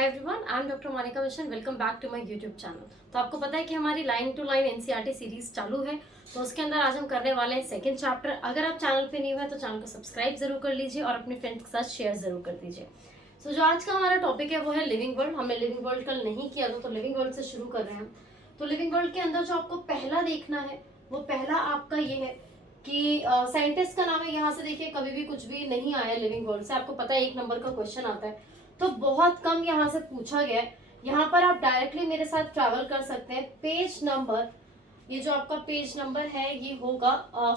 Hi everyone, I am doctor Monika mission. Welcome back to my YouTube channel. तो आपको पता है कि हमारी line to line NCERT series चालू है, तो उसके अंदर आज हम करने वाले हैं सेकंड चैप्टर। अगर आप चैनल पे न्यू है तो चैनल को सब्सक्राइब जरूर कर लीजिए और अपने फ्रेंड्स के साथ शेयर जरूर कर दीजिए। सो जो आज का हमारा टॉपिक है वो है लिविंग वर्ल्ड। हमने लिविंग वर्ल्ड कल नहीं किया था, तो लिविंग वर्ल्ड से शुरू कर रहे हैं हम। तो लिविंग वर्ल्ड के अंदर जो आपको पहला देखना है वो पहला आपका ये है कि साइंटिस्ट का नाम है। यहाँ से देखिए कभी भी कुछ भी नहीं आया लिविंग वर्ल्ड से, आपको पता है 1 नंबर का क्वेश्चन आता है, तो बहुत कम यहाँ से पूछा गया है। यहाँ पर आप डायरेक्टली मेरे साथ ट्रैवल कर सकते हैं। पेज नंबर, ये जो आपका पेज नंबर है ये होगा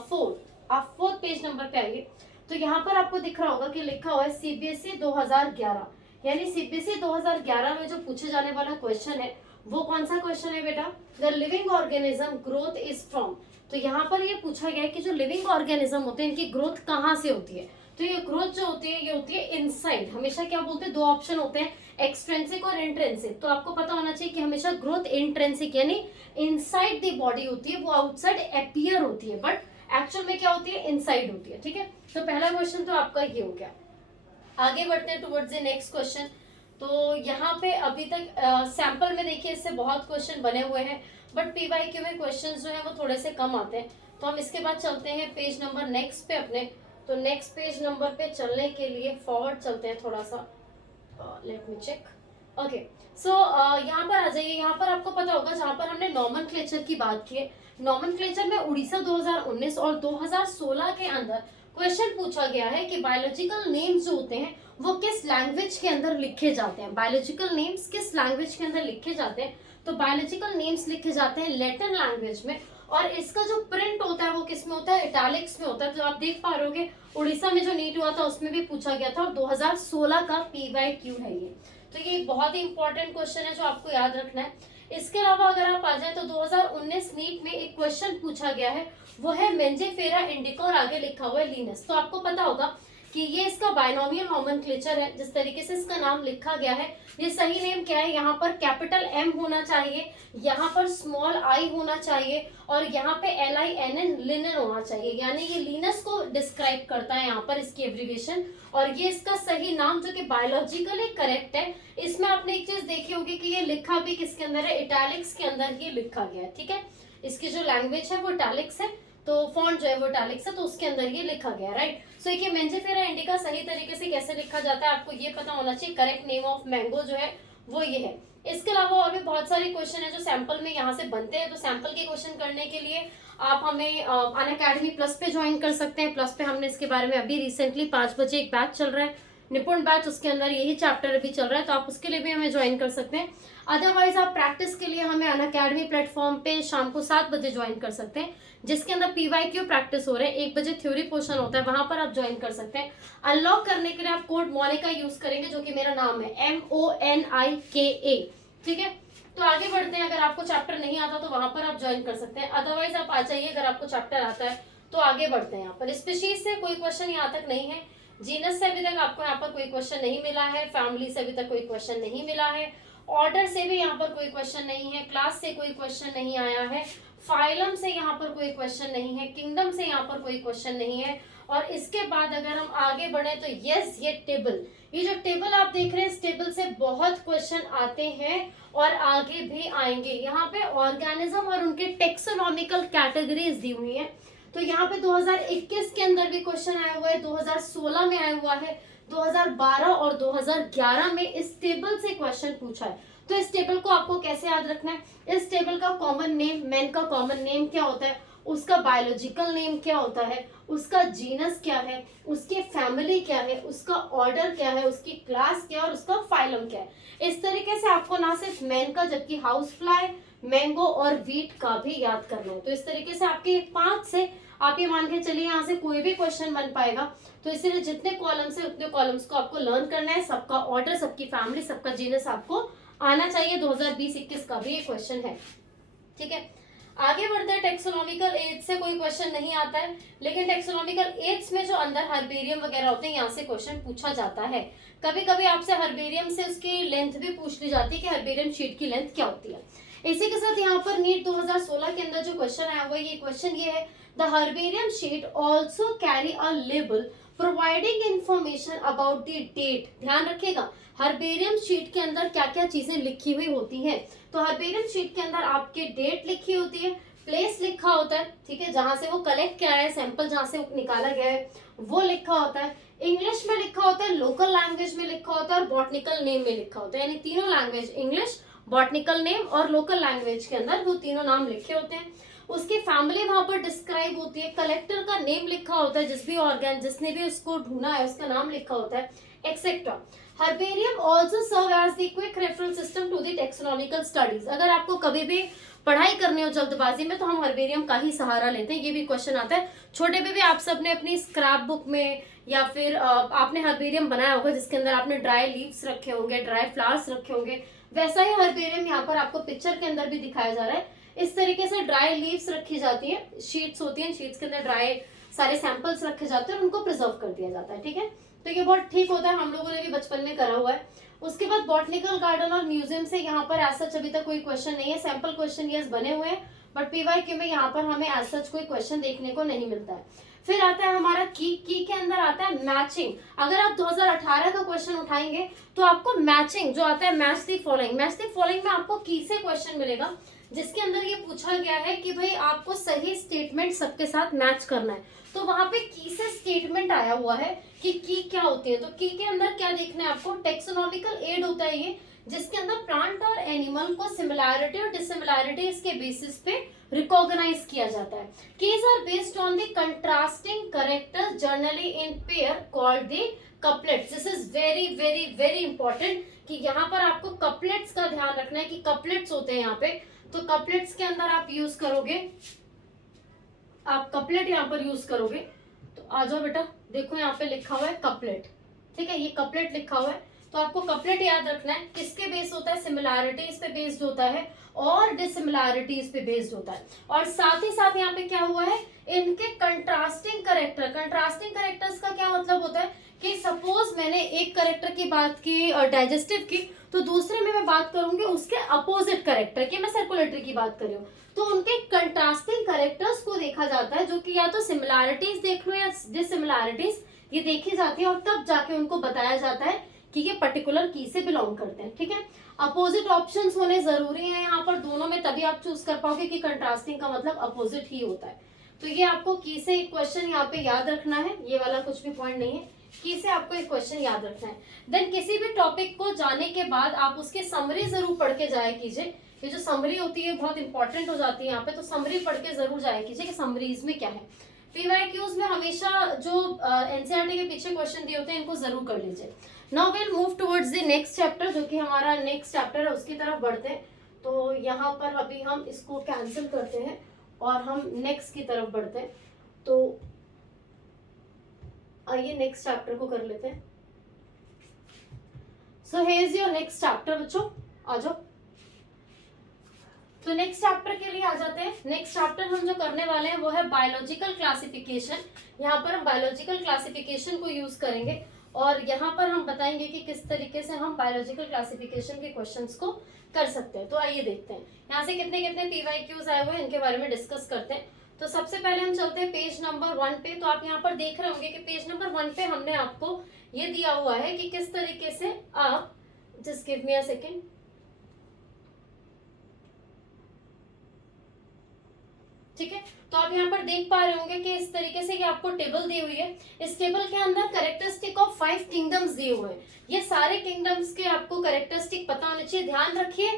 4। आप 4th पेज नंबर पे आइए, तो यहाँ पर आपको दिख रहा होगा कि लिखा हुआ है सीबीएसई 2011। यानी सीबीएसई 2011 में जो पूछे जाने वाला क्वेश्चन है वो कौन सा क्वेश्चन है बेटा? The living organism growth is from. तो यहाँ पर ये पूछा गया है कि जो लिविंग ऑर्गेनिज्म होते हैं इनकी ग्रोथ कहाँ से होती है। तो ये ग्रोथ जो होती है ये होती है इनसाइड। हमेशा क्या बोलते हैं, 2 ऑप्शन होते हैं, एक्सट्रेंसिक और इंट्रेंसिक। तो आपको पता होना चाहिए कि हमेशा ग्रोथ इंट्रेंसिक यानी इनसाइड द बॉडी होती है, वो आउटसाइड अपीयर होती है, बट एक्चुअल में क्या होती है, इनसाइड होती है। ठीक है, तो पहला क्वेश्चन तो आपका ये हो गया। आगे बढ़ते हैं टुवर्ड्स द नेक्स्ट क्वेश्चन। तो यहाँ पे अभी तक सैंपल में देखिए इससे बहुत क्वेश्चन बने हुए हैं, बट पीवाईक्यू में क्वेश्चन जो है वो थोड़े से कम आते हैं। तो हम इसके बाद चलते हैं पेज नंबर नेक्स्ट पे अपने। तो नेक्स्ट पेज नंबर पे चलने के लिए फॉरवर्ड चलते हैं थोड़ा सा। Let me check. Okay, so यहाँ पर आ जाइए। यहाँ पर आपको पता होगा जहाँ पर हमने नॉमेनक्लेचर की बात की है, नॉमेनक्लेचर में उड़ीसा 2019 और 2016 के अंदर क्वेश्चन पूछा गया है कि बायोलॉजिकल नेम्स जो होते हैं वो किस लैंग्वेज के अंदर लिखे जाते हैं। बायोलॉजिकल नेम्स किस लैंग्वेज के अंदर लिखे जाते हैं? तो बायोलॉजिकल नेम्स लिखे जाते हैं लैटिन लैंग्वेज में, और इसका जो प्रिंट होता है वो किस में होता है? इटैलिक्स में होता है। तो आप देख पा रहे होगे उड़ीसा में जो नीट हुआ था उसमें भी पूछा गया था, और 2016 का पीवाईक्यू है ये। तो ये एक बहुत ही इंपॉर्टेंट क्वेश्चन है जो आपको याद रखना है। इसके अलावा अगर आप आ जाए तो 2019 नीट में एक क्वेश्चन पूछा गया है, वो है मेंजेफेरा इंडिका और आगे लिखा हुआ है लीनस। तो आपको पता होगा कि ये इसका बायनोमियल नोमेनक्लेचर है। जिस तरीके से इसका नाम लिखा गया है, ये सही नेम क्या है? यहाँ पर कैपिटल एम होना चाहिए, यहाँ पर स्मॉल आई होना चाहिए, और यहाँ पे LINN लिनन होना चाहिए। यानी ये लीनस को डिस्क्राइब करता है यहाँ पर इसकी एब्रिविएशन, और ये इसका सही नाम जो कि बायोलॉजिकली करेक्ट है। इसमें आपने एक चीज देखी होगी कि ये लिखा भी किसके अंदर है? इटैलिक्स के अंदर ये लिखा गया है। ठीक है, इसकी जो लैंग्वेज है वो इटैलिक्स है, तो फॉन्ट जो है वो इटैलिक्स है, तो उसके अंदर ये लिखा गया, राइट। सो ये मेंजेफेरा इंडिका सही तरीके से कैसे लिखा जाता है आपको ये पता होना चाहिए। करेक्ट नेम ऑफ मैंगो जो है वो ये है। इसके अलावा और भी बहुत सारे क्वेश्चन है जो सैंपल में यहाँ से बनते हैं। तो सैंपल के क्वेश्चन करने के लिए आप हमें अनअकैडमी प्लस पे ज्वाइन कर सकते हैं। प्लस पे हमने इसके बारे में अभी रिसेंटली 5 बजे एक बैच चल रहा है, निपुण बैच, उसके अंदर यही चैप्टर अभी चल रहा है, तो आप उसके लिए भी हमें ज्वाइन कर सकते हैं। अदरवाइज आप प्रैक्टिस के लिए हमें अनअकैडमी प्लेटफॉर्म पे शाम को 7 बजे ज्वाइन कर सकते हैं, जिसके अंदर पीवाईक्यू प्रैक्टिस हो रहे हैं। 1 बजे थ्योरी पोर्शन होता है, वहां पर आप ज्वाइन कर सकते हैं। अनलॉक करने के लिए आप कोड मोनिका यूज करेंगे, जो कि मेरा नाम है MONIKA। ठीक है, तो आगे बढ़ते हैं। अगर आपको चैप्टर नहीं आता तो वहां पर आप ज्वाइन कर सकते हैं, अदरवाइज आप आ जाइए अगर आपको चैप्टर आता है तो। आगे बढ़ते हैं। यहाँ पर स्पीशीज से कोई क्वेश्चन यहाँ तक नहीं है, जीनस से अभी तक आपको यहाँ पर कोई क्वेश्चन नहीं मिला है, फैमिली से अभी तक कोई क्वेश्चन नहीं मिला है, ऑर्डर से भी यहाँ पर कोई क्वेश्चन नहीं है, क्लास से कोई क्वेश्चन नहीं आया है, फाइलम से यहाँ पर कोई क्वेश्चन नहीं है, किंगडम से यहाँ पर कोई क्वेश्चन नहीं है। और इसके बाद अगर हम आगे बढ़े तो यस, ये टेबल, ये जो टेबल आप देख रहे हैं इस टेबल से बहुत क्वेश्चन आते हैं और आगे भी आएंगे। यहाँ पे ऑर्गेनिज्म और उनके टेक्सोनॉमिकल कैटेगरीज दी हुई है। तो यहाँ पे 2021 के अंदर भी क्वेश्चन आया हुआ है, 2016 में आया हुआ है, 2012 और 2011 में इस टेबल से क्वेश्चन पूछा है। तो इस टेबल को आपको कैसे याद रखना है? इस टेबल का कॉमन नेम, मैन का कॉमन नेम क्या होता है, उसका बायोलॉजिकल नेम क्या होता है, उसका जीनस क्या है, उसकी फैमिली क्या है, उसका ऑर्डर क्या है, उसकी क्लास क्या है, और उसका फाइलम क्या है। इस तरीके से आपको ना सिर्फ मैन का, जबकि हाउस फ्लाई, मैंगो और वीट का भी याद करना है। तो इस तरीके से आपके 5 से आप ये मान के चलिए यहाँ से कोई भी क्वेश्चन बन पाएगा। तो इसीलिए जितने कॉलम्स है उतने कॉलम्स को आपको लर्न करना है, सबका ऑर्डर, सबकी फैमिली, सबका जीनस आपको आना चाहिए। 2020-21 का भी ये क्वेश्चन है। ठीक है, आगे बढ़ते हैं। टेक्सोनॉमिकल एज से कोई क्वेश्चन नहीं आता है, लेकिन टेक्सोनॉमिकल एज में जो अंदर हर्बेरियम वगैरह होते हैं यहाँ से क्वेश्चन पूछा जाता है। कभी कभी आपसे हर्बेरियम से उसकी लेंथ भी पूछ ली जाती है कि हर्बेरियम शीट की लेंथ क्या होती है। इसी के साथ यहाँ पर नीट 2016 के अंदर जो क्वेश्चन आया हुआ है, ये क्वेश्चन ये है the herbarium sheet also carry a label providing information about the date. ध्यान रखिएगा, हर्बेरियम शीट के अंदर क्या क्या चीजें लिखी हुई होती हैं। तो हर्बेरियम शीट के अंदर आपके डेट लिखी होती है, प्लेस लिखा होता है, ठीक है, जहां से वो कलेक्ट किया है, सैंपल जहां से निकाला गया है वो लिखा होता है, इंग्लिश में लिखा होता है, लोकल लैंग्वेज में लिखा होता है और बॉटनिकल नेम में लिखा होता है। यानी तीनों लैंग्वेज, इंग्लिश, बॉटनिकल नेम और लोकल लैंग्वेज के अंदर वो तीनों नाम लिखे होते हैं। उसकी फैमिली वहां पर डिस्क्राइब होती है, कलेक्टर का नेम लिखा होता है, जिस भी ऑर्गेन जिसने भी उसको ढूंढा है उसका नाम लिखा होता है, etcetera. Herbarium also serve as the quick referral system to the taxonomical studies. अगर आपको कभी भी पढ़ाई करनी हो जल्दबाजी में तो हम हर्बेरियम का ही सहारा लेते हैं। ये भी क्वेश्चन आता है, छोटे पे भी आप सबने अपनी स्क्रैप बुक में या फिर आपने हर्बेरियम बनाया होगा जिसके अंदर आपने ड्राई लीव्स रखे होंगे, ड्राई फ्लावर्स रखे होंगे, वैसा ही हर्बेरियम यहाँ पर आपको पिक्चर के अंदर भी दिखाया जा रहा है। इस तरीके से ड्राई लीव्स रखी जाती है, शीट्स होती हैं, शीट्स के अंदर ड्राई सारे सैंपल्स रखे जाते हैं और उनको प्रिजर्व कर दिया जाता है, ठीक है। तो ये बहुत ठीक होता है, हम लोगों ने भी बचपन में करा हुआ है। उसके बाद बॉटनिकल गार्डन और म्यूजियम से यहाँ पर एज सच अभी तक कोई क्वेश्चन नहीं है, सैंपल क्वेश्चन यस बने हुए हैं, बट पीवाईक्यू में यहाँ पर हमें एज सच कोई क्वेश्चन देखने को नहीं मिलता है। फिर आता है हमारा की के अंदर आता है मैचिंग। अगर आप 2018 का क्वेश्चन उठाएंगे तो आपको मैचिंग जो आता है, match the following, match the following में आपको की से क्वेश्चन मिलेगा जिसके अंदर ये पूछा गया है कि भाई आपको सही स्टेटमेंट सबके साथ मैच करना है। तो वहां पे की से स्टेटमेंट आया हुआ है कि की क्या होती है। तो की के अंदर क्या देखना है आपको, टेक्सोनॉमिकल एड होता है ये, जिसके अंदर प्लांट और एनिमल को सिमिलैरिटी और डिसिमिलैरिटी के बेसिस पे रिकॉग्नाइज किया जाता है। Keys are based on the contrasting characters generally in pair called the couplets. This is very very very important कि यहाँ पर आपको कपलेट्स का ध्यान रखना है कि कपलेट्स होते हैं यहाँ पे। तो कपलेट्स के अंदर आप यूज करोगे, आप कपलेट यहाँ पर यूज करोगे। तो आ जाओ बेटा, देखो यहाँ पे लिखा हुआ है कपलेट, ठीक है, ये कपलेट लिखा हुआ है। तो आपको कपलेट याद रखना है, किसके बेस होता है, सिमिलैरिटीज पे बेस्ड होता है और डिसिमिलैरिटीज पे बेस्ड होता है। और साथ ही साथ यहाँ पे क्या हुआ है, इनके कंट्रास्टिंग करेक्टर, कंट्रास्टिंग करेक्टर्स का क्या मतलब होता है कि सपोज मैंने एक करेक्टर की बात की और डाइजेस्टिव की, तो दूसरे में मैं बात करूंगी उसके अपोजिट करेक्टर की, मैं सर्कुलेटरी की बात कर रही हूँ, तो उनके कंट्रास्टिंग करेक्टर्स को देखा जाता है, जो कि या तो सिमिलैरिटीज देख लो या डिसिमिलैरिटीज, ये देखी जाती है और तब जाके उनको बताया जाता है कि ये पर्टिकुलर की से बिलोंग करते हैं, ठीक है। अपोजिट ऑप्शंस होने जरूरी है यहाँ पर दोनों में, तभी आप चूज कर पाओगे कि कंट्रास्टिंग का मतलब अपोजिट ही होता है। तो ये आपको की से एक क्वेश्चन यहाँ पे याद रखना है, ये वाला कुछ भी पॉइंट नहीं है, की से आपको एक क्वेश्चन याद रखना है। देन किसी भी टॉपिक को जाने के बाद आप उसके समरी जरूर पढ़ के जाया कीजिए। ये जो समरी होती है बहुत इंपॉर्टेंट हो जाती है यहाँ पे, तो समरी पढ़ के जरूर जाया कीजिए कि समरीज में क्या है। पीवाईक्यूज में हमेशा जो एनसीईआरटी के पीछे क्वेश्चन दिए होते हैं इनको जरूर कर लीजिए। Now will move towards the next chapter, जो कि हमारा नेक्स्ट चैप्टर है, उसकी तरफ बढ़ते हैं। तो यहाँ पर अभी हम इसको कैंसिल करते हैं और हम नेक्स्ट की तरफ बढ़ते हैं। तो आइए नेक्स्ट चैप्टर को कर लेते हैं। So here is your next chapter बच्चों, आ जाओ। तो नेक्स्ट चैप्टर के लिए आ जाते हैं। नेक्स्ट चैप्टर हम जो करने वाले हैं वो है बायोलॉजिकल क्लासिफिकेशन। यहाँ पर हम बायोलॉजिकल क्लासिफिकेशन को यूज करेंगे और यहाँ पर हम बताएंगे कि किस तरीके से हम बायोलॉजिकल क्लासिफिकेशन के क्वेश्चंस को कर सकते हैं। तो आइए देखते हैं यहाँ से कितने कितने पीवाईक्यूज आए हुए हैं, इनके बारे में डिस्कस करते हैं। तो सबसे पहले हम चलते हैं पेज नंबर 1 पे। तो आप यहाँ पर देख रहे होंगे कि पेज नंबर 1 पे हमने आपको ये दिया हुआ है कि किस तरीके से आप, just give me a second, ठीक है। तो आप यहाँ पर देख पा रहे होंगे कि इस तरीके से ये आपको टेबल दी हुई है। इस टेबल के अंदर कैरेक्टरिस्टिक ऑफ 5 किंगडम्स दिए हुए हैं। ये सारे किंगडम्स के आपको कैरेक्टरिस्टिक पता होने चाहिए। ध्यान रखिए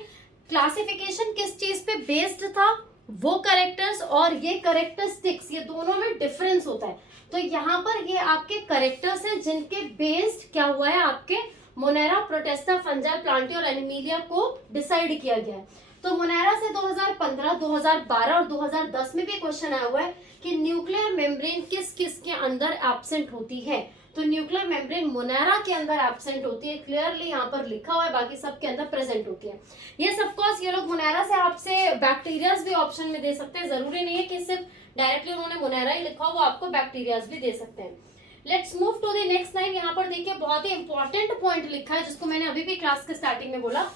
क्लासिफिकेशन किस चीज पे बेस्ड था, वो कैरेक्टर्स और ये कैरेक्टरिस्टिक्स, ये दोनों में डिफरेंस होता है। तो यहाँ पर ये आपके कैरेक्टर्स हैं जिनके बेस्ड क्या हुआ है, आपके मोनेरा, प्रोटेस्टा, फंजाई, प्लांटी और एनिमिलिया को डिसाइड किया गया है। तो मोनेरा से 2015, 2012 और 2010 में भी क्वेश्चन आया हुआ है कि न्यूक्लियर मेम्ब्रेन किस किस के अंदर एब्सेंट होती है। तो न्यूक्लियर मेम्ब्रेन मोनेरा के अंदर एब्सेंट होती है, क्लियरली यहाँ पर लिखा हुआ है, बाकी सब के अंदर प्रेजेंट होती है। ये ऑफ कोर्स ये लोग मोनेरा से आपसे बैक्टीरियाज भी ऑप्शन में दे सकते हैं, जरूरी नहीं है कि सिर्फ डायरेक्टली उन्होंने मोनेरा ही लिखा हो, वो आपको बैक्टीरियाज भी दे सकते हैं। Let's move to the next line. यहाँ पर देखिए बहुत ही इंपॉर्टेंट पॉइंट लिखा है जिसको मैंने अभी भी क्लास के स्टार्टिंग में बोला,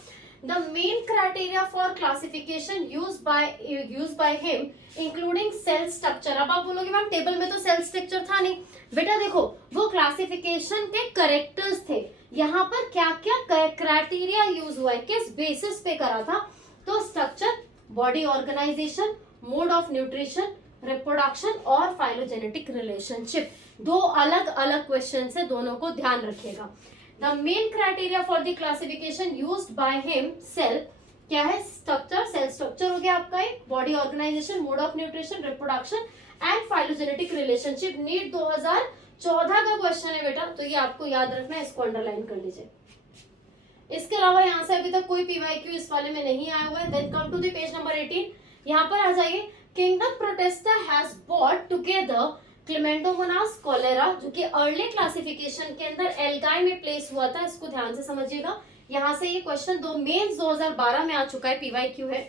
The main criteria for classification used by him including cell structure. अब आप बोलोगे मैम टेबल में तो सेल स्ट्रक्चर था नहीं, बेटा देखो वो क्लासिफिकेशन के करेक्टर्स थे, यहाँ पर क्या क्या क्राइटेरिया यूज हुआ है, किस बेसिस पे करा था, तो structure, body organisation, mode of nutrition, reproduction और फाइलोजेनेटिक रिलेशनशिप। दो अलग अलग क्वेश्चन है, दोनों को ध्यान रखिएगा। The main criteria for the classification used by him cell, क्या है, स्ट्रक्चर, सेल स्ट्रक्चर हो गया आपका एक, body organisation, mode of nutrition, reproduction and phylogenetic relationship. NEET 2014 का क्वेश्चन है बेटा, तो ये आपको याद रखना है, इसको अंडरलाइन कर लीजिए। इसके अलावा यहाँ से अभी तक कोई पीवाईक्यू इस वाले में नहीं आया हुआ है। Then come to the page number 18, यहाँ पर आ जाइए। Kingdom protista has bought together chlamydomonas chlorella, जो कि अर्ली क्लासिफिकेशन के अंदर एल्गाई में प्लेस हुआ था, इसको ध्यान से समझिएगा। यहाँ से ये क्वेश्चन दो मेंस 2012 में आ चुका है, पीवाईक्यू है।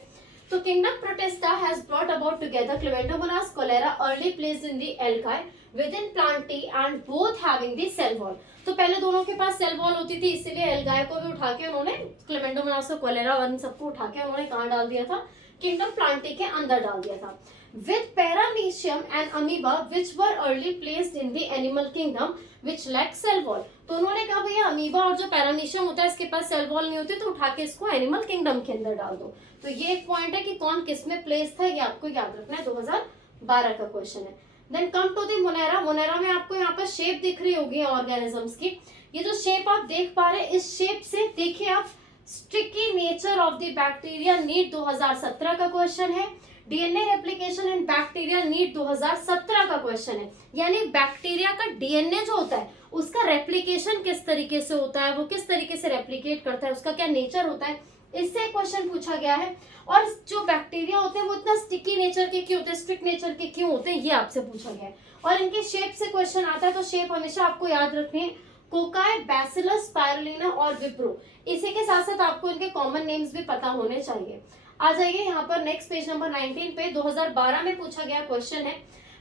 तो kingdom protista has brought about together chlamydomonas chlorella early placed in the algae within plantae and both having the cell wall. तो पहले दोनों के पास सेल वॉल होती थी, इसीलिए एल्गाई को भी उठा के उन्होंने, क्लेमेंडोमोनास कोलेरा और इन सबको उठा के उन्होंने कहाँ डाल दिया था, किंगडम प्लांटी के अंदर डाल दिया था। With paramecium and amoeba which were early placed in the animal kingdom which lack cell wall। तो उन्होंने कहा भैया अमीबा और जो पैरामीशियम होता है इसके पास सेल वॉल नहीं होती, तो उठा के इसको एनिमल किंगडम के अंदर डाल दो। तो ये एक पॉइंट है कि कौन किस में प्लेस था, ये आपको याद रखना है, 2012 का क्वेश्चन है। Then come to the Monera. Monera में आपको यहाँ पर शेप दिख रही होगी ऑर्गेनिजम्स की, ये जो शेप आप देख पा रहे हैं, इस शेप से देखिए आप, sticky nature of the bacteria, NEET 2017 का क्वेश्चन है। DNA replication in bacteria, NEET 2017 का क्वेश्चन है। यानी बैक्टीरिया का डीएनए जो होता है उसका रेप्लिकेशन किस तरीके से होता है, वो किस तरीके से रेप्लिकेट करता है, उसका क्या नेचर होता है, इससे क्वेश्चन पूछा गया है। और जो बैक्टीरिया होते हैं वो इतना स्टिकी नेचर के क्यों होते हैं, स्ट्रिक्ट नेचर के क्यों होते हैं, ये आपसे पूछा गया है। और इनके शेप से क्वेश्चन आता है, तो शेप हमेशा आपको याद रखनी है, कोकाई, बैसिलस, स्पाइरुलिना और विप्रो। इसी के साथ साथ आपको इनके कॉमन नेम्स भी पता होने चाहिए। आ जाइए यहाँ पर नेक्स्ट पेज नंबर 19 पे, 2012 में पूछा गया क्वेश्चन है,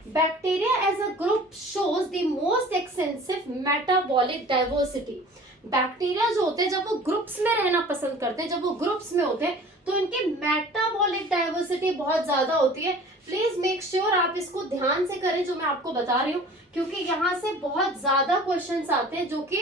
bacteria as a group shows the most extensive metabolic diversity. Bacteria जो होते हैं जब वो ग्रुप्स में रहना पसंद करते हैं, जब वो ग्रुप्स में होते हैं तो इनकी मेटाबॉलिक डाइवर्सिटी बहुत ज्यादा होती है। प्लीज मेक श्योर आप इसको ध्यान से करें जो मैं आपको बता रही हूँ, क्योंकि यहाँ से बहुत ज्यादा क्वेश्चंस आते हैं जो कि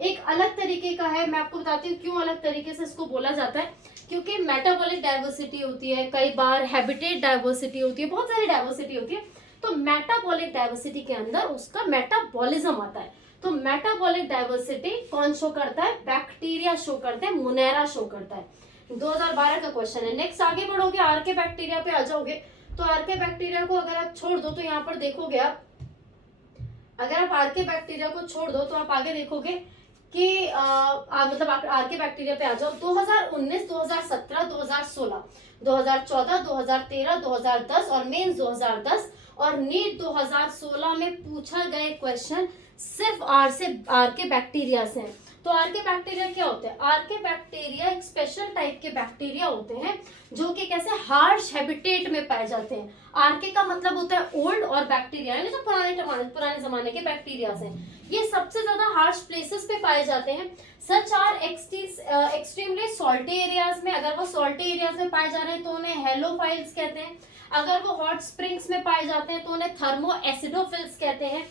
एक अलग तरीके का है। मैं आपको बताती हूँ क्यों अलग तरीके से इसको बोला जाता है, क्योंकि मेटाबॉलिक डाइवर्सिटी होती है, कई बार हैबिटेट डाइवर्सिटी होती है, बहुत सारी डाइवर्सिटी होती है। तो मेटाबॉलिक डाइवर्सिटी के अंदर उसका मेटाबॉलिज्म आता है। तो मेटाबॉलिक डाइवर्सिटी कौन शो करता है, बैक्टीरिया शो करते हैं, मोनेरा शो करता है। 2012 का क्वेश्चन है। नेक्स्ट आगे बढ़ोगे, आर्के बैक्टीरिया पे आ जाओगे। तो आर्के बैक्टीरिया को अगर आप छोड़ दो तो यहाँ पर देखोगे आप, अगर आप आर्के बैक्टीरिया को छोड़ दो तो आप आगे देखोगे कि मतलब आप आर्के बैक्टीरिया पे आ जाओ। 2019, 2017, 2016, 2014, 2013, 2010 और मेंस 2010 और नीट 2016 में पूछा गए क्वेश्चन सिर्फ आर्के बैक्टीरिया से। तो आर्के बैक्टीरिया क्या होते हैं, आर्के बैक्टीरिया एक स्पेशल टाइप के बैक्टीरिया होते हैं जो कि कैसे हार्श हैबिटेट में पाए जाते हैं। आर्के का मतलब होता है ओल्ड, और बैक्टीरिया यानी जो पुराने जमाने के बैक्टीरिया हैं, ये सबसे ज्यादा हार्श प्लेसेस पे पाए जाते हैं। Such are extremely salty areas में, अगर वो सॉल्टी एरियाज में पाए जा रहे हैं तो उन्हें हेलोफाइल्स कहते हैं। अगर वो हॉट स्प्रिंग्स में पाए जाते हैं तो उन्हें थर्मो एसिडोफिल्स कहते हैं,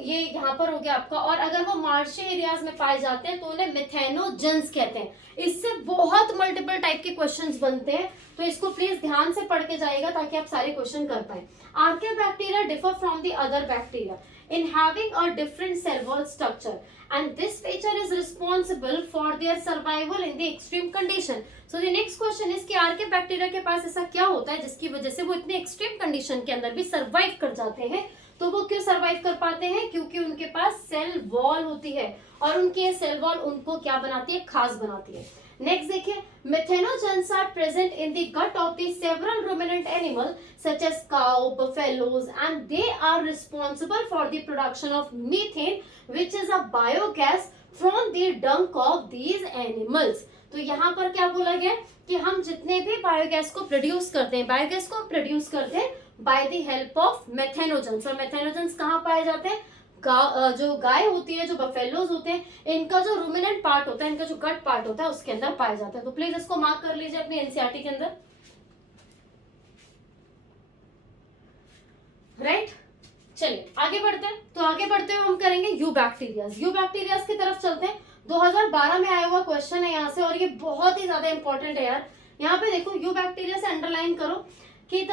ये यहाँ पर हो गया आपका। और अगर वो मार्शी एरियाज में पाए जाते हैं तो उन्हें मिथेनोजेंस कहते हैं। इससे बहुत मल्टीपल टाइप के क्वेश्चंस बनते हैं, तो इसको प्लीज ध्यान से पढ़ के जाइएगा ताकि आप सारे क्वेश्चन कर पाए। Archaebacteria differ from the other bacteria in having a different cell wall structure and this feature is responsible for their survival in the extreme condition. So the next question is कि आर्के bacteria के पास ऐसा क्या होता है जिसकी वजह से वो इतने एक्सट्रीम कंडीशन के अंदर भी सर्वाइव कर जाते हैं। तो वो क्यों सर्वाइव कर पाते हैं, क्योंकि उनके पास सेल वॉल होती है और उनकी ये सेल वॉल उनको क्या बनाती है, खास बनाती है। नेक्स्ट देखिए, methanogens are present in the gut of the several ruminant animal such as cow, buffaloes and they are responsible for the production of methane which is a biogas from the dung of these animals. तो यहाँ पर क्या बोला गया कि हम जितने भी बायोगैस को प्रोड्यूस करते हैं, बायोगैस को प्रोड्यूस करते हैं by the help of methanogens. और मेथेनोजेंस कहाँ पाए जाते हैं, जो गाय होती है, जो बफेलोज होते हैं, इनका जो रूमिनेंट पार्ट होता है, इनका जो गट पार्ट होता है उसके अंदर पाया जाता है। तो प्लीज इसको मार्क कर लीजिए अपनी एनसीईआरटी के अंदर। राइट, चलिए आगे बढ़ते हैं। तो आगे बढ़ते हुए हम करेंगे यू बैक्टीरियाज। यू बैक्टीरियाज की तरफ चलते हैं। 2012 में आया हुआ क्वेश्चन है यहाँ से, और ये बहुत ही ज्यादा इंपॉर्टेंट है यार। यहाँ पे देखो, यू बैक्टीरिया से अंडरलाइन करो कि the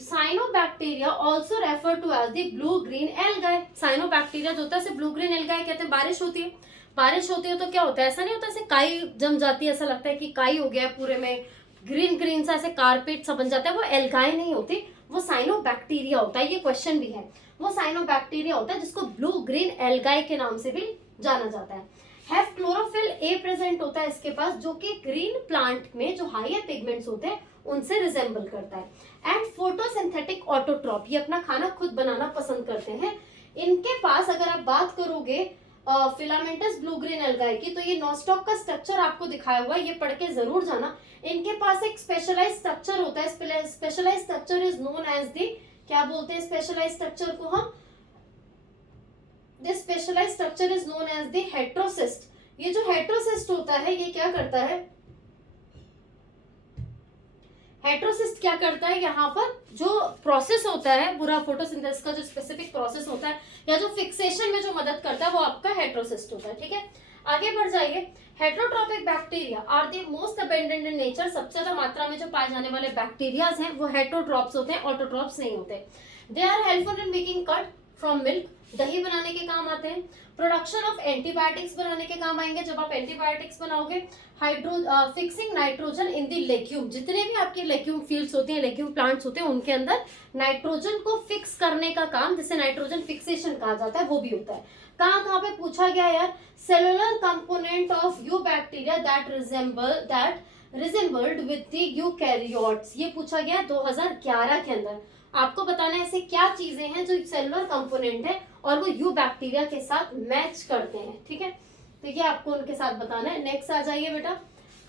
cyanobacteria also refer to as the blue green algae. Cyanobacteria जो होता है इसे ब्लू ग्रीन एल्गाई कहते हैं। बारिश होती है, बारिश होती है तो क्या होता है, ऐसा नहीं होता ऐसे काई जम जाती है, ऐसा लगता है कि काई हो गया है पूरे में, ग्रीन ग्रीन सा ऐसे कारपेट सा बन जाता है, वो एल्गाई नहीं होती, वो साइनोबैक्टीरिया होता है। ये क्वेश्चन भी है, वो साइनोबैक्टीरिया होता है जिसको ब्लू ग्रीन एल्गाई के नाम से भी जाना जाता है। हैव क्लोरोफिल ए प्रेजेंट होता है इसके पास, जो कि ग्रीन प्लांट में जो हायर पिगमेंट्स होते हैं उनसे रिजेंबल करता है। एंड फोटोसिंथेटिक ऑटोट्रॉप, ये अपना खाना खुद बनाना पसंद करते हैं। इनके पास अगर आप बात करोगे फिलामेंटस ब्लू ग्रीन एल्गाई की, तो ये नोस्टॉक का स्ट्रक्चर आपको दिखाया हुआ है, ये पढ़ के जरूर जाना। इनके पास एक स्पेशलाइज स्ट्रक्चर होता है, specialise structure is known as the, क्या बोलते हैं स्पेशलाइज स्ट्रक्चर को हम, this specialise structure is known as the heterocyst. ये जो हेट्रोसिस्ट होता है ये क्या करता है, हेट्रोसिस्ट क्या करता है, यहाँ पर जो प्रोसेस होता है पूरा फोटोसिंथेसिस का, जो स्पेसिफिक प्रोसेस होता है या जो फिक्सेशन में जो मदद करता है, वो आपका हेट्रोसिस्ट होता है। ठीक है, आगे बढ़ जाइए। Heterotrophic bacteria are the most abundant in nature. सबसे ज्यादा मात्रा में जो पाए जाने वाले बैक्टीरियाज हैं वो हेट्रोट्रॉप्स होते हैं, ऑटोट्रॉप्स नहीं होते। They are helpful in making curd from milk, दही बनाने के काम आते हैं। प्रोडक्शन ऑफ एंटीबायोटिक्स बनाने के काम आएंगे, जब आप एंटीबायोटिक्स बनाओगे। Fixing nitrogen in the legume, जितने भी आपके लेग्यूम फील्ड्स होते हैं, लेग्यूम प्लांट्स होते हैं, उनके अंदर नाइट्रोजन को फिक्स करने का काम, जिसे नाइट्रोजन फिक्सेशन कहा जाता है, वो भी होता है। कहाँ कहाँ पे पूछा गया यार, cellular component of you bacteria that resembled with the eukaryotes, ये पूछा गया 2011 के अंदर। आपको बताना है ऐसे क्या चीजें हैं जो सेलुलर कंपोनेंट है और वो यू बैक्टीरिया के साथ मैच करते हैं। ठीक है, तो ये आपको उनके साथ बताना है। नेक्स्ट आ जाइए बेटा,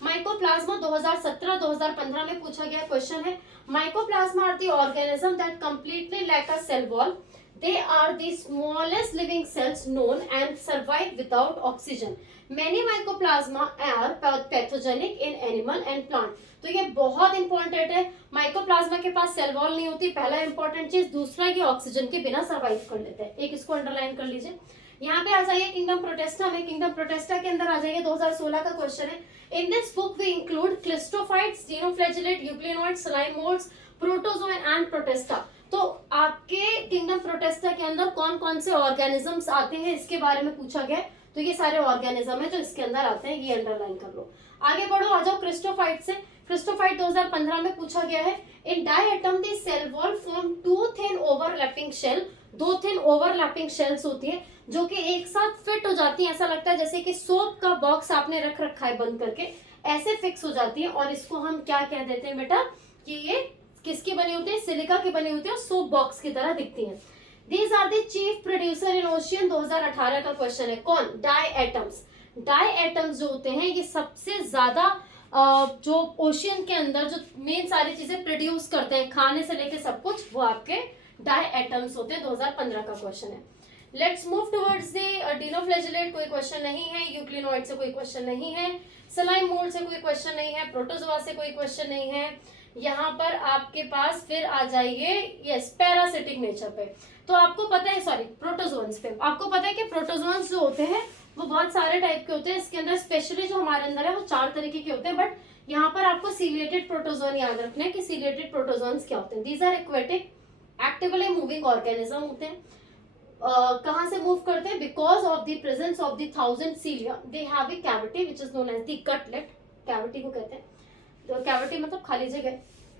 माइकोप्लाज्मा 2017-2015 में पूछा गया क्वेश्चन है। Mycoplasma are the organism that completely lack a cell wall, they are the smallest living cells known and survive without oxygen. Many mycoplasma are pathogenic in animal and plant. तो ये बहुत important है। Mycoplasma के पास cell wall नहीं होती, पहला important चीज। दूसरा, ये ऑक्सीजन के बिना सर्वाइव कर लेते हैं। एक इसको अंडरलाइन कर लीजिए। यहाँ पे आ जाइए किंगडम प्रोटेस्टा में। किंगडम प्रोटेस्टा के अंदर आ जाइए, 2016 का क्वेश्चन है। In this book we include chrysophytes, dinoflagellate, euglenoids, slime moulds, protozoa and protista. तो आपके किंगडम प्रोटेस्टा के अंदर कौन कौन से ऑर्गेनिजम्स आते हैं इसके बारे में पूछा गया। तो ये सारे ऑर्गेनिज्म है जो इसके अंदर आते हैं, ये अंडरलाइन कर लो। आगे बढ़ो, आ जाओ क्रिस्टोफाइट से। क्रिस्टोफाइट 2015 में पूछा गया है। In diatom the cell wall form two thin overlapping shell, दो थिन ओवरलैपिंग शेल्स होती है जो कि एक साथ फिट हो जाती है। ऐसा लगता है जैसे कि सोप का बॉक्स आपने रख रखा है बंद करके, ऐसे फिक्स हो जाती है। और इसको हम क्या कह देते हैं बेटा, कि ये किसकी बनी होती है, सिलिका की बनी होती है और सोप बॉक्स की तरह दिखती हैं। These are the chief producer in ocean, 2018 का क्वेश्चन है। कौन, डाई एटम्स। डाई एटम्स जो होते हैं ये सबसे ज्यादा जो ओशियन के अंदर जो मेन सारी चीजें प्रोड्यूस करते हैं, खाने से लेके सब कुछ, वो आपके डाई एटम्स होते हैं। 2015 का क्वेश्चन है। लेट्स मूव टुवर्ड्स द डिनोफ्लैजिलेट, कोई क्वेश्चन नहीं है। यूक्लिनोइड से कोई क्वेश्चन नहीं है। सलाइम मोल्ड से कोई क्वेश्चन नहीं है। प्रोटोजोआ से कोई क्वेश्चन नहीं है। यहाँ पर आपके पास फिर आ जाइए यस पैरासिटिक नेचर पे। तो आपको पता है, सॉरी प्रोटोजोन्स पे, आपको पता है कि प्रोटोजोन्स जो होते हैं वो बहुत सारे टाइप के होते हैं। इसके अंदर स्पेशली जो हमारे अंदर है वो 4 तरीके के होते हैं। बट यहाँ पर आपको सीलिएटेड प्रोटोजोन याद रखना है कि सीलिएटेड प्रोटोजोन्स क्या होते हैं। These are aquatic actively moving organism होते हैं। कहाँ से मूव करते हैं, because of the presence of the 1000 cilia they have a cavity which is known as the gullet. Cavity को कहते हैं, तो कैविटी मतलब खाली जगह,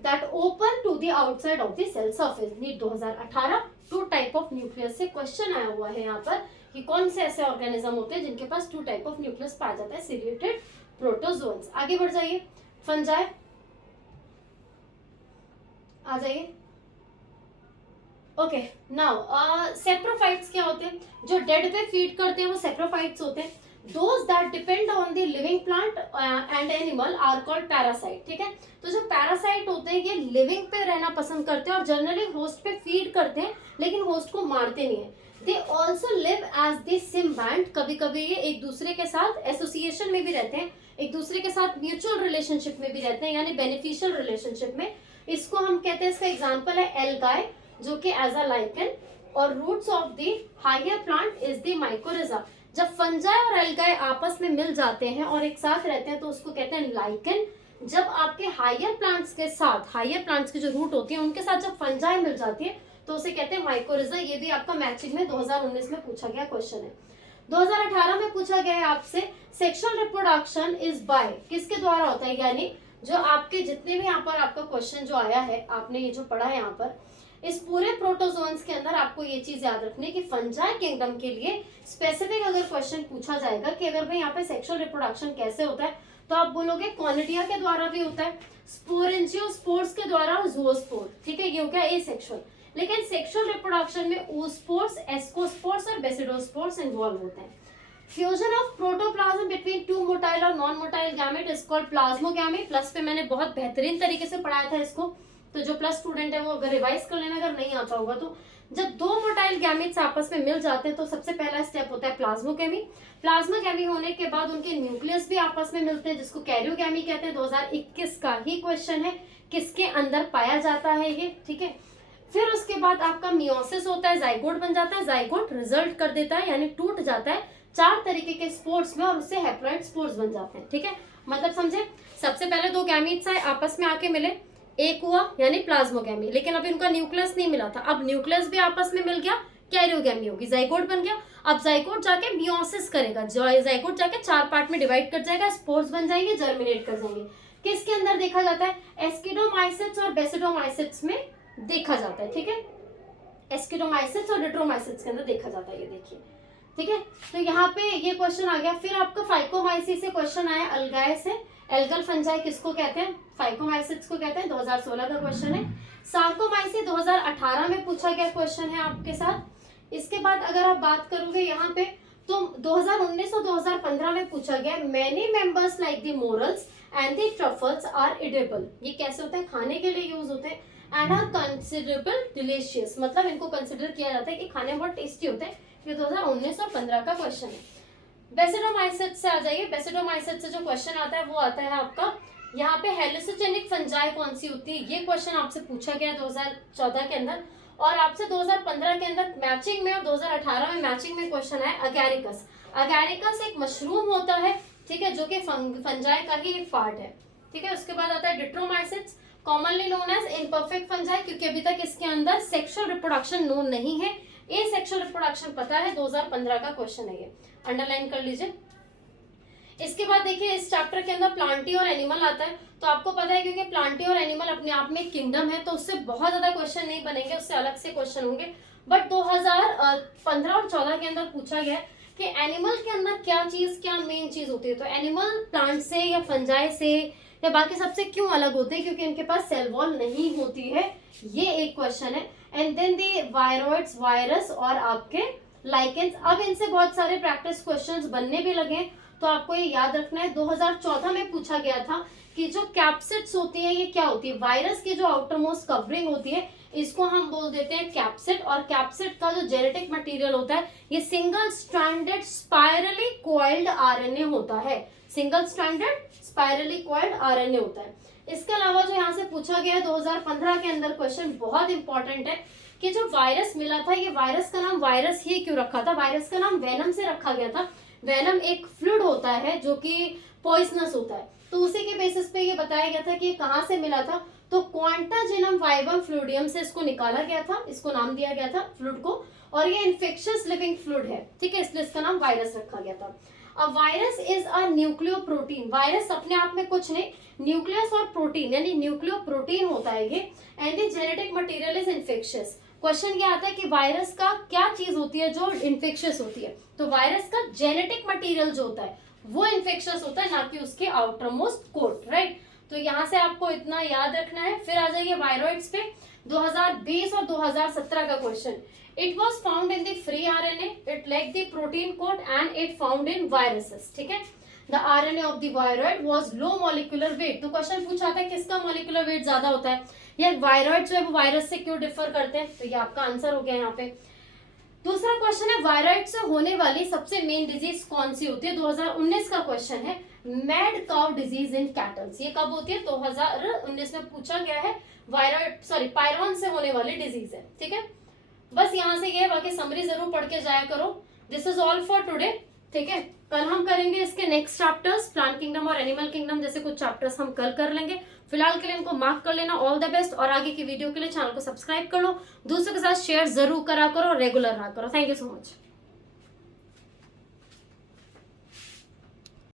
that open to the outside of the cell surface. NEET 2018 2 type of nucleus से question आया हुआ है यहाँ पर कि कौन से ऐसे ऑर्गेनिज्म होते हैं जिनके पास 2 टाइप ऑफ न्यूक्लियस पाया जाता है, सीलिएटेड प्रोटोजोन्स। आगे बढ़ जाइए, फंजाई आ जाइए। ओके, नाउ सेप्रोफाइट्स क्या होते हैं, जो डेड पे फीड करते हैं वो सेप्रोफाइट्स होते हैं। Those that depend on the living plant and animal are called parasite। ठीक है, तो जो पैरासाइट होते हैं ये लिविंग पे रहना पसंद करते हैं और जनरली होस्ट पे फीड करते हैं, लेकिन होस्ट को मारते नहीं है। They also live as the symbiont, कभी कभी ये एक दूसरे के साथ एसोसिएशन में भी रहते हैं, एक दूसरे के साथ म्यूचुअल रिलेशनशिप में भी रहते हैं, यानी बेनिफिशियल रिलेशनशिप में। इसको हम कहते हैं, इसका एग्जांपल है एल्गाई जो कि एज अ लाइकन, और roots of the higher plant is the mycorrhiza. जब फंजाई और एल्गाई आपस में मिल जाते हैं और एक साथ रहते हैं तो उसको कहते हैं लाइकन। जब आपके हायर प्लांट्स के साथ, हायर प्लांट्स की जो रूट होती है उनके साथ जब फंजाई मिल जाती है तो उसे कहते हैं माइकोरिजा। ये भी आपका मैचिंग में 2019 में पूछा गया क्वेश्चन है। 2018 में पूछा गया है आपसे, सेक्सुअल रिप्रोडक्शन इज बाय, किसके द्वारा होता है, यानी जो आपके जितने भी यहाँ पर आपका क्वेश्चन जो आया है, आपने ये जो पढ़ा है यहाँ पर, इस पूरे प्रोटोजोन्स के अंदर आपको ये चीज याद रखनी है कि फंजाई किंगडम के लिए स्पेसिफिक अगर क्वेश्चन पूछा जाएगा कि अगर भाई यहाँ पे सेक्सुअल रिप्रोडक्शन कैसे होता है, तो आप बोलोगे कॉनिडिया के द्वारा भी होता है, स्पोरेंजियोस्पोर्स के द्वारा, ज़ूओस्पोर, ठीक है, ये हो गया एसेक्सुअल। लेकिन सेक्सुअल रिप्रोडक्शन में oospores, एस्कोस्पोर्स और बेसिडोस्पोर्स इन्वॉल्व होते हैं। Fusion of protoplasm between two motile और non motile gamete is called plasmogamy. Plus पे मैंने बहुत बेहतरीन तरीके से पढ़ाया था इसको, तो जो प्लस स्टूडेंट है वो अगर रिवाइज कर लेना, अगर नहीं आता होगा तो। जब दो मोटाइल गैमेट्स आपस में मिल जाते हैं तो सबसे पहला स्टेप होता है प्लाज्मोगैमी। प्लाज्मोगैमी होने के बाद उनके न्यूक्लियस भी आपस में मिलते हैं जिसको कैरियोगैमी कहते हैं। 2021 का ही क्वेश्चन है, किसके अंदर पाया जाता है ये, ठीक है। फिर उसके बाद आपका मियोसिस होता है, जाइगोट बन जाता है, जाइगोट रिजल्ट कर देता है यानी टूट जाता है 4 तरीके के स्पोर्स में और उससे हैप्लॉइड स्पोर्स बन जाते हैं, ठीक है। मतलब समझे, सबसे पहले 2 गैमीट्स आए, आपस में आके मिले, एक हुआ यानी प्लाज्मोगैमी, लेकिन अभी उनका न्यूक्लियस नहीं मिला था, अब न्यूक्लियस भी आपस में मिल गया, कैरियोगैमी होगी, जाइगोट बन गया। अब जाइगोट जाके मियोसिस करेगा, जाइगोट जाके 4 पार्ट में डिवाइड कर जाएगा, स्पोर्स बन जाएंगे, जर्मिनेट कर जाएंगे। किसके अंदर देखा जाता है, एस्किडोमाइसिट्स और बेसिडोमाइसिट्स में देखा जाता है, ठीक है। एस्किडोमाइसिट्स और डिट्रोमाइसिट्स के अंदर देखा जाता है, ये देखिए, ठीक है। तो यहाँ पे ये क्वेश्चन आ गया। फिर आपका फाइकोमाइसिस से क्वेश्चन आया, अलगाए से, एल्गल फंजाई किसको कहते हैं, फाइकोमाइसिट्स को कहते हैं, 2016 का क्वेश्चन है। सार्कोमाइसिस 2018 में पूछा गया क्वेश्चन है आपके साथ। इसके बाद अगर आप बात करोगे यहाँ पे तो 2019 और 2015 में पूछा गया, many members like the morels and the truffles are edible. ये कैसे होते हैं, खाने के लिए यूज होते हैं, एंड आर कंसिडरेबल डिलीशियस, मतलब इनको कंसिडर किया जाता है कि खाने में बहुत टेस्टी होते हैं। ये 2019 और 15 का क्वेश्चन है। बेसिडोमाइसिट्स से आ जाइए। बेसिडोमाइसिट्स से जो क्वेश्चन आता है वो आता है आपका यहाँ पे, हेलिसोजेनिक फंजाई कौन सी होती है, ये क्वेश्चन आपसे पूछा गया 2014 के अंदर, और आपसे 2015 के अंदर मैचिंग में और 2018 में मैचिंग में क्वेश्चन है अगैरिकस। अगैरिकस एक मशरूम होता है, ठीक है, जो कि फंजाई का ही एक पार्ट है, ठीक है। उसके बाद आता है deuteromycetes, commonly known as imperfect fungi, क्योंकि अभी तक इसके अंदर सेक्सुअल रिप्रोडक्शन नोन नहीं है। ये सेक्सुअल रिप्रोडक्शन पता है, 2015 का क्वेश्चन है, ये अंडरलाइन कर लीजिए। इसके बाद देखिए, इस चैप्टर के अंदर प्लांटी और एनिमल आता है, तो आपको पता है क्योंकि प्लांटी और एनिमल अपने आप में एक किंगडम है, तो उससे बहुत ज्यादा क्वेश्चन नहीं बनेंगे, उससे अलग से क्वेश्चन होंगे। बट 2015 और 14 के अंदर पूछा गया कि एनिमल के अंदर क्या चीज, क्या मेन चीज होती है। तो एनिमल प्लांट से या फंजाई से या बाकी सबसे क्यों अलग होते हैं, क्योंकि इनके पास सेल वॉल नहीं होती है, ये एक क्वेश्चन है। And then the viroids, virus और आपके लाइकेंस। अब इनसे बहुत सारे प्रैक्टिस क्वेश्चंस बनने भी लगे, तो आपको ये याद रखना है। 2014 में पूछा गया था कि जो कैप्सिड्स होती है ये क्या होती है, वायरस की जो आउटर मोस्ट कवरिंग होती है इसको हम बोल देते हैं कैप्सिड, और कैप्सिड का जो जेनेटिक मटेरियल होता है ये single stranded spirally coiled RNA होता है, single stranded spirally coiled RNA होता है। इसके अलावा जो यहाँ से पूछा गया 2015 के अंदर क्वेश्चन बहुत इंपॉर्टेंट है कि जो वायरस मिला था, ये वायरस का नाम वायरस ही क्यों रखा था, वायरस का नाम वेनम से रखा गया था। वेनम एक फ्लूइड होता है जो कि पॉइजनस होता है, तो उसी के बेसिस पे ये बताया गया था कि ये कहाँ से मिला था, तो क्वांटाजिनम वाइबम फ्लूइडियम से इसको निकाला गया था, इसको नाम दिया गया था फ्लूइड को, और ये इन्फेक्शियस लिविंग फ्लूइड है, ठीक है, इसलिए इसका नाम वायरस रखा गया था। अब virus is a nucleoprotein, virus अपने आप में कुछ नहीं, न्यूक्लियस और प्रोटीन यानी न्यूक्लियोप्रोटीन होता है ये, and the genetic material is infectious. Question क्या आता है कि वायरस का क्या चीज होती है जो इन्फेक्शियस होती है, तो वायरस का जेनेटिक मटेरियल जो होता है वो इन्फेक्शियस होता है, ना कि उसके आउटर मोस्ट कोट, राइट। तो यहाँ से आपको इतना याद रखना है। फिर आ जाइए वायरॉइड्स पे, 2020 और 2017 का question. It was found in the free RNA, it lack the protein code and it found in viruses, ठीक है। The RNA of the viroid was low molecular weight, तो क्वेश्चन पूछा था किसका मॉलिक्यूलर वेट ज्यादा होता है, या वायरॉइड जो है वो वायरस से क्यों डिफर करते हैं, तो ये आपका आंसर हो गया यहाँ पे। दूसरा क्वेश्चन है वायराइड से होने वाली सबसे मेन डिजीज कौन सी होती है? 2019 का क्वेश्चन है, mad cow disease in kettles. ये कब होती है? 2019 में पूछा गया है। वायराइड पायरॉन से होने वाली डिजीज है, ठीक है। बस यहाँ से ये, बाकी समरी जरूर पढ़ के जाया करो। This is all for today, ठीक है। कल हम करेंगे इसके नेक्स्ट चैप्टर्स, प्लांट किंगडम और एनिमल किंगडम जैसे कुछ चैप्टर्स हम कल कर लेंगे। फिलहाल के लिए इनको मार्क कर लेना। ऑल द बेस्ट, और आगे की वीडियो के लिए चैनल को सब्सक्राइब कर लो, दूसरों के साथ शेयर जरूर करा करो और रेगुलर रहा करो। Thank you so much.